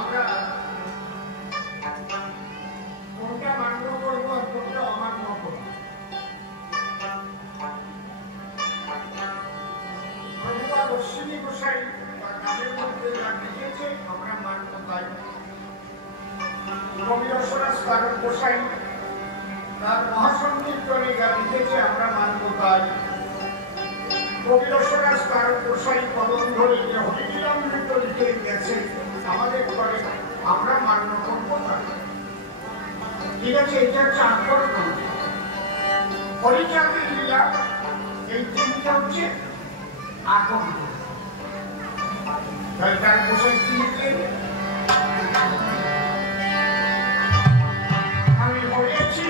আমরা কোনটা মান্য করবো আর কোনটা অমান্য করবো। প্রভুপাদ অশ্বিনী গোসাই তার নামের মধ্যে যা লিখেছে আমরা মান্য তাই। কবি রসরাজ কারণ গোসাই তার মহাসংকীর্তনে যা লিখেছে আমরা মানব তাই। কবি রসরাজ কারণ গোসাই কলম ধরে যে হরিলীলামৃত লিখে গেছে আমাদের পরে আমরা মান্য করবো তাই। ঠিক আছে, এটা হচ্ছে আকর্ষণ হরিচাঁদের লীলা। এই তিনটা হচ্ছে আকর্ষণ। তাই তার গোসাই কি লিখে আমি হয়েছি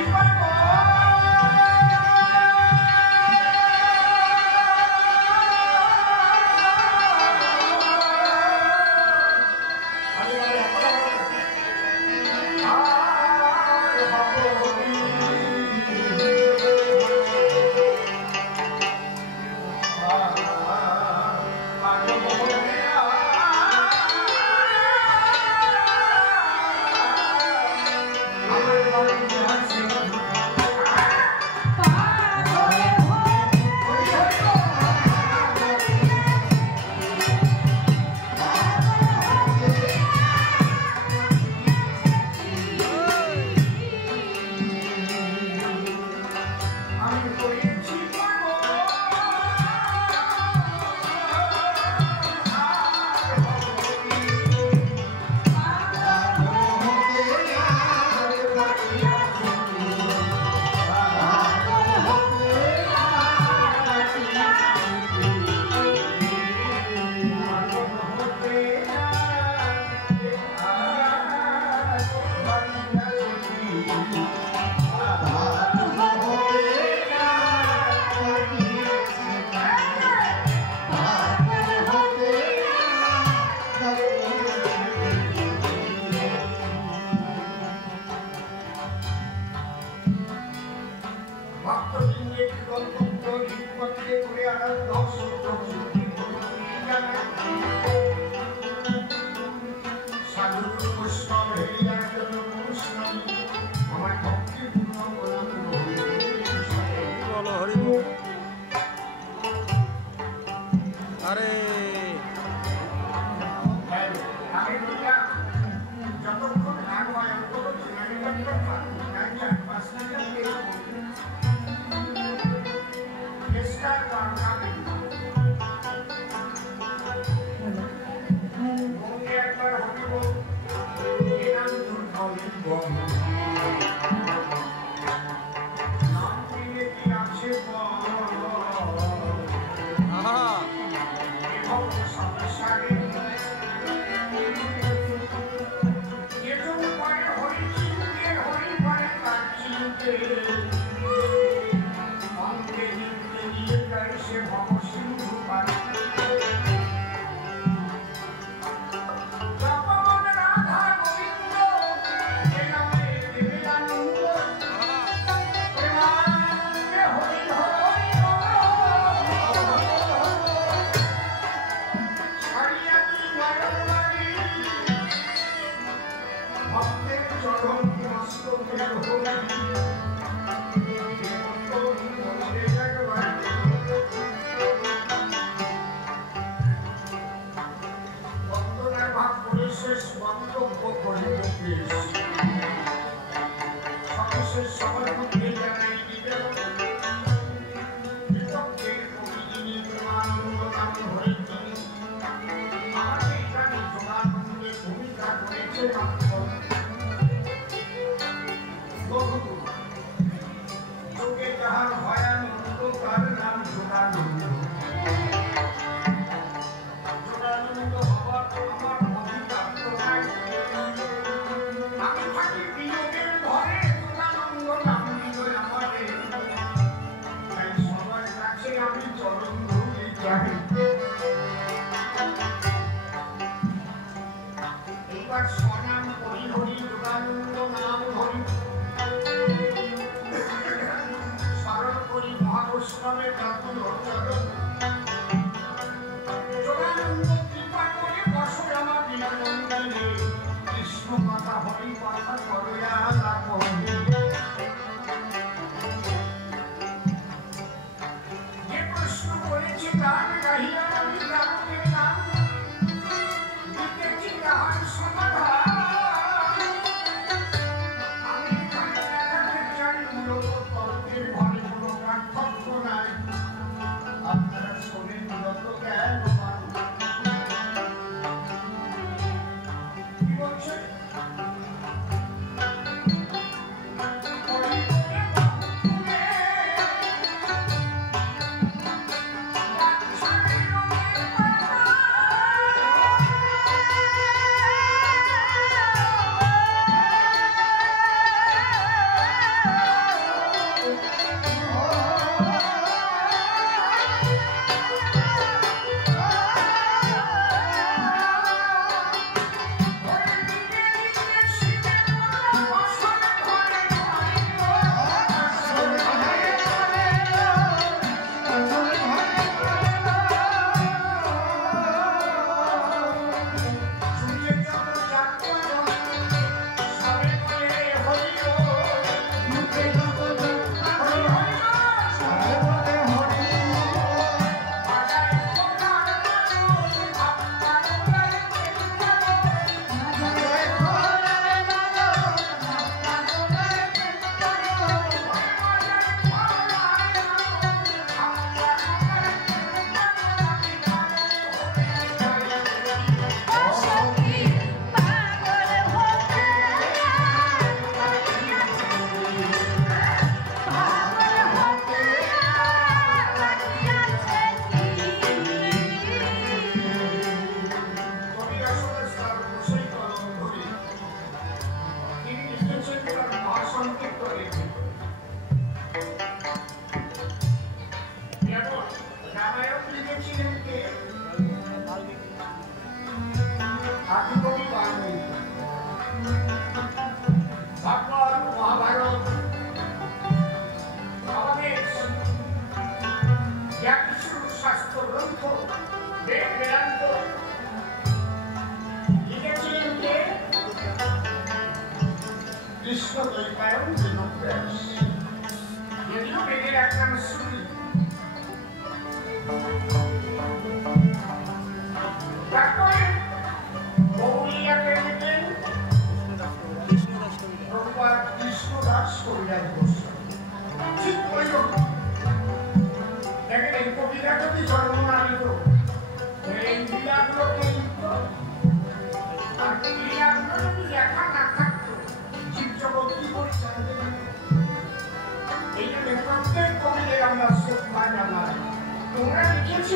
ছিল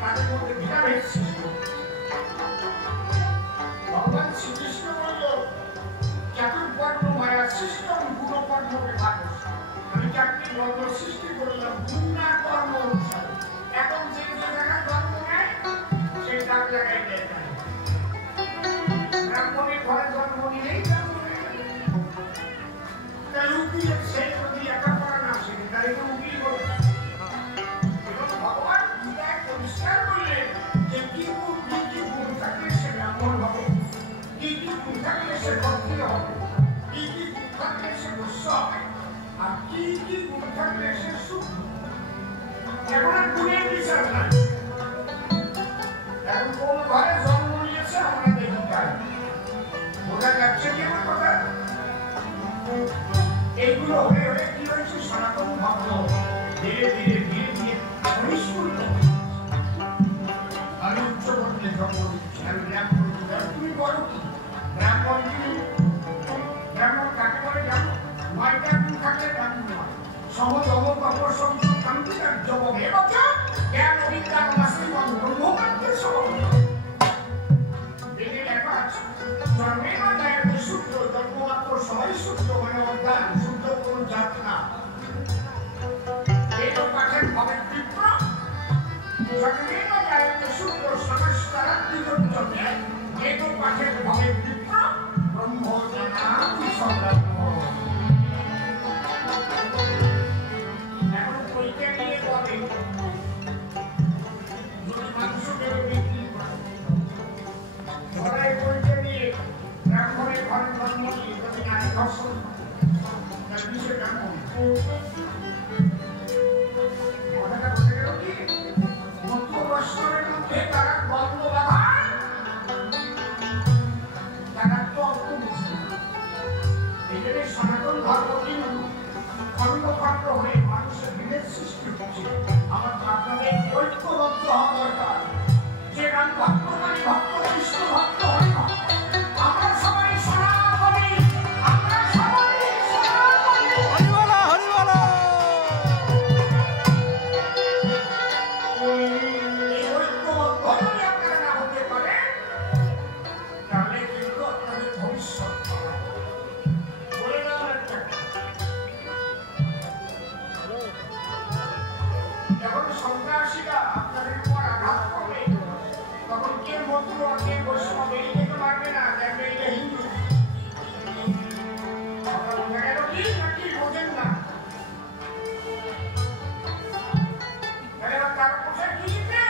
তাদের মধ্যে ভেদাভেদ সৃষ্টি হচ্ছে। ভগবান শ্রীকৃষ্ণ বলল চাতুর্বর্ণ মায়া সৃষ্টম গুণকর্ম বিভাগস। আমি চারটি বর্ণ সৃষ্টি করলাম গুণা কর্ম অনুসারে। এখন যে জায়গায় জন্ম নেয় সেই তার জায়গায় দেয় না। ব্রাহ্মণের ঘরে জন্ম নিলেই জন্ম নেয়। তাই উকিলের সেই যদি একা পড়া না শেখে তাই তো উকিল করবে। এবং ভগবান গীতায় পরিষ্কার করলেন যে কি গুণ থাকলে সে ব্রাহ্মণ হবে, কি গুণ থাকলে সে ক্ষত্রিয় হবে, কি গুণ থাকলে সে বৈশ্য হবে, আর কি গুণ থাকলে সে শুদ্ধ। এখন আর গুণের বিচার নাই। এখন কোন ঘরে জন্ম নিয়েছে আমরা দেখি তাই বোঝা যাচ্ছে কি আমার কথা? এইগুলো হয়ে হয়ে কি হয়েছে? সনাতন ধর্ম ধীরে ধীরে ধীরে ধীরে পরিষ্কৃত। আমি উচ্চবর্ণে জন্ম দিচ্ছি, আমি ব্রাহ্মণ। তুমি বলো কি ব্রাহ্মণ? ব্রাহ্মণ কাকে বলে জানো? 9টা গুণ থাকলে ব্রাহ্মণ হয়। সমদম কর্ম সংযম কান্তিকার জবম এবচ জ্ঞান অবিদ্যা নাস্তি ব্রহ্মবাক্যে সমবেত। বেদে লেখা আছে জন্মের জায়গাতে শুদ্ধ, জন্মমাত্র সবাই শুদ্ধ, মানে অজ্ঞান, শুদ্ধ কোন জাত না। এই তো পাঠের ভাবে বিপ্র জন্মের জায়গাতে শুদ্ধ সংস্কারা দ্বিজন্যে, এই তো পাঠের ভাবে বিপ্র ব্রহ্ম জানাতি সংগ্রাম। এখন পরীক্ষা নিয়ে বলে যদি মানুষকে বিক্রি করে ওরাই পরীক্ষা নিয়ে ব্রাহ্মণের ঘরে জন্ম নিয়ে যদি নারী ধর্ষণ তার বিষয় ব্রাহ্মণ। কথাটা বলতে গেল কি মধ্যবয়স্কদের মধ্যে তারা গল্প বাধা, তারা তো অল্প বুঝবে না। এই জন্য সনাতন ধর্ম কিন্তু খণ্ড খণ্ড হয়ে মানুষের বিভেদ সৃষ্টি হচ্ছে। আমার আপনাদের ঐক্যবদ্ধ হওয়া দরকার। যে রাম ভক্ত মানে ভক্ত, কৃষ্ণ ভক্ত, হরি ভক্ত, আমরা সবাই সনাতনী, আমরা সবাই সনাতনী। হরিবলা হরিবলা। এই ঐক্যবদ্ধ যদি আপনারা না হতে পারে তাহলে কিন্তু আপনাদের ভবিষ্যৎ বলে দেওয়ার একটা যখন সন্ত্রাসীরা আপনাদের উপর আঘাত করবে তখন কে মন্ত্র কে বৈষ্ণব এই যেতে পারবে না, দেখবে এটা হিন্দু। বোঝা গেল কি নাকি বোঝেন না? তাহলে তার পোশাক কি দিতে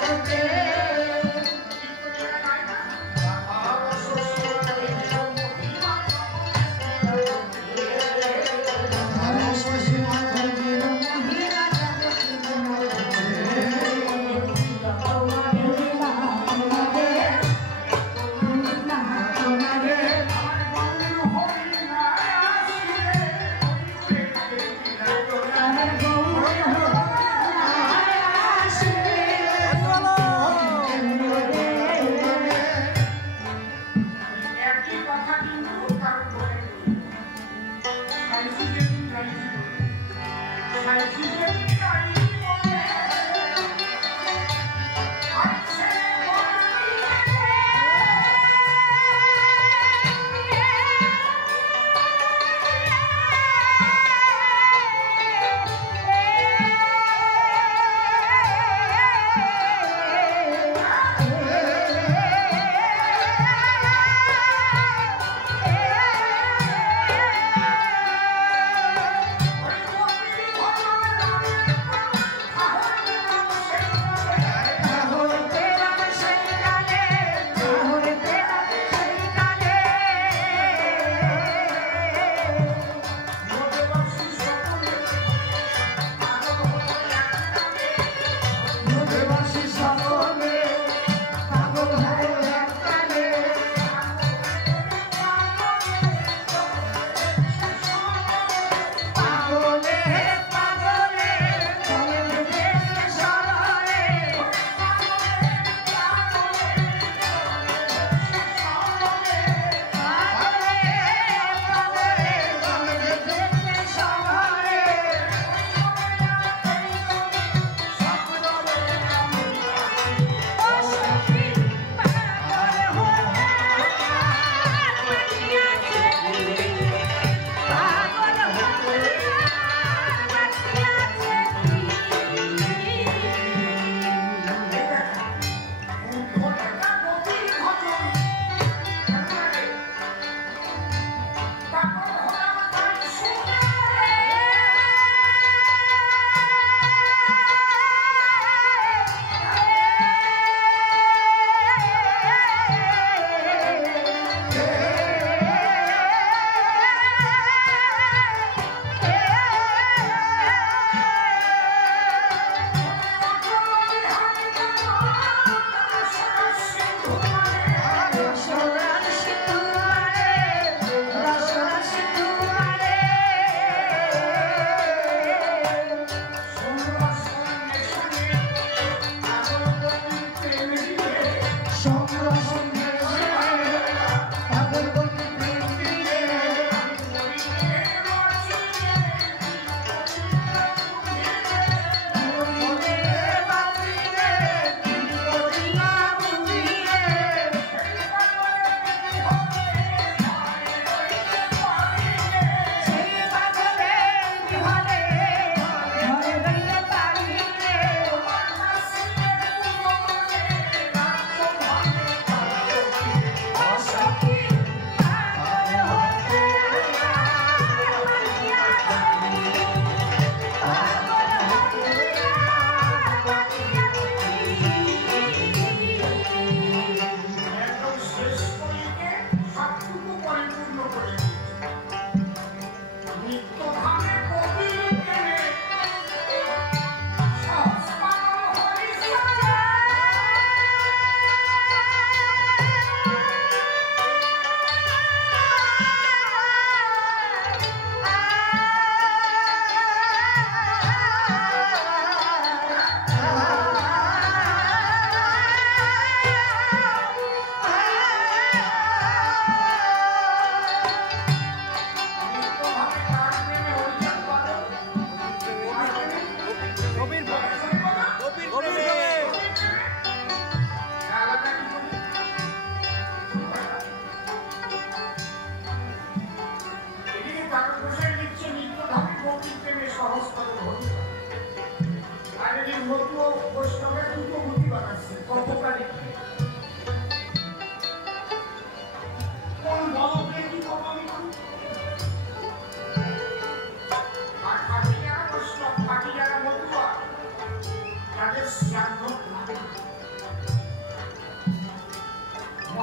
করতে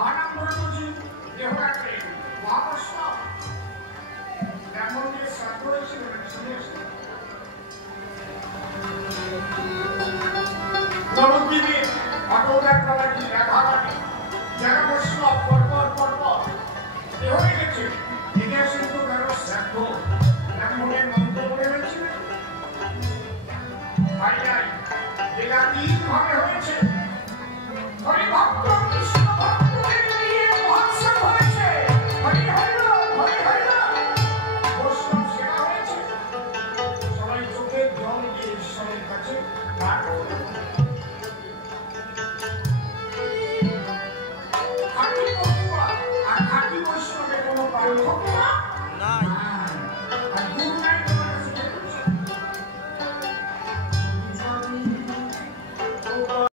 মহানামব্রতজি দেহরাত্রে মহাবৈষ্ণব ব্রাহ্মণদের শ্রাদ্ধ হয়েছিল শুনে এসেছেন। নবদ্বীপের অটোগ্রাফি রাধারানী যারা বৈষ্ণব পরপর দেহ রেখেছে এদের কিন্তু কারো শ্রাদ্ধ ব্রাহ্মণের মন্ত্র বলে হয়েছিল। ভাইরাই বেদাতীতভাবে হয়েছে। হরিভক্ত কৃষ্ণ ভক্তদের নিয়ে মহোৎসব হয়েছে। হরি হরি হরি হরি বৈষ্ণব সেবা হয়েছে। সবাই চোখের জল দিয়ে ঈশ্বরের কাছে প্রার্থনা খাঁটি বৈষ্ণবের কোনো পার্থক্য নাই।